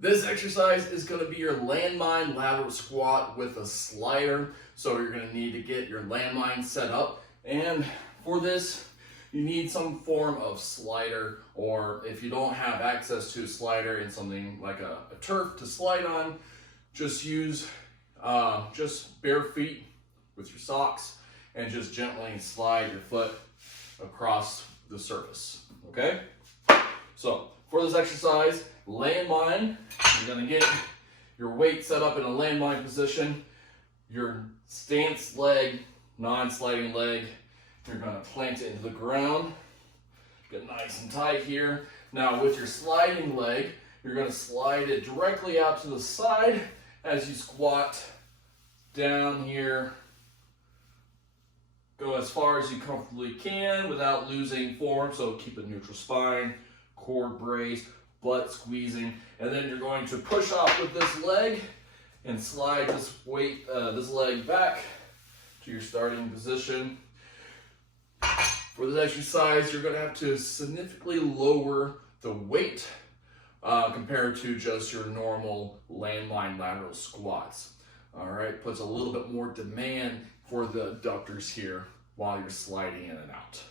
This exercise is going to be your landmine lateral squat with a slider. So you're going to need to get your landmine set up. And for this, you need some form of slider, or if you don't have access to a slider and something like a turf to slide on, just use just bare feet with your socks and just gently slide your foot across the surface, okay? So for this exercise, landmine, you're gonna get your weight set up in a landmine position, your stance leg, non-sliding leg, you're gonna plant it into the ground, get nice and tight here. Now with your sliding leg, you're gonna slide it directly out to the side as you squat down here. Go as far as you comfortably can without losing form, so keep a neutral spine, core braced, butt squeezing, and then you're going to push off with this leg and slide this weight, this leg back to your starting position. For this exercise, you're going to have to significantly lower the weight compared to just your normal landmine lateral squats. All right, puts a little bit more demand for the adductors here while you're sliding in and out.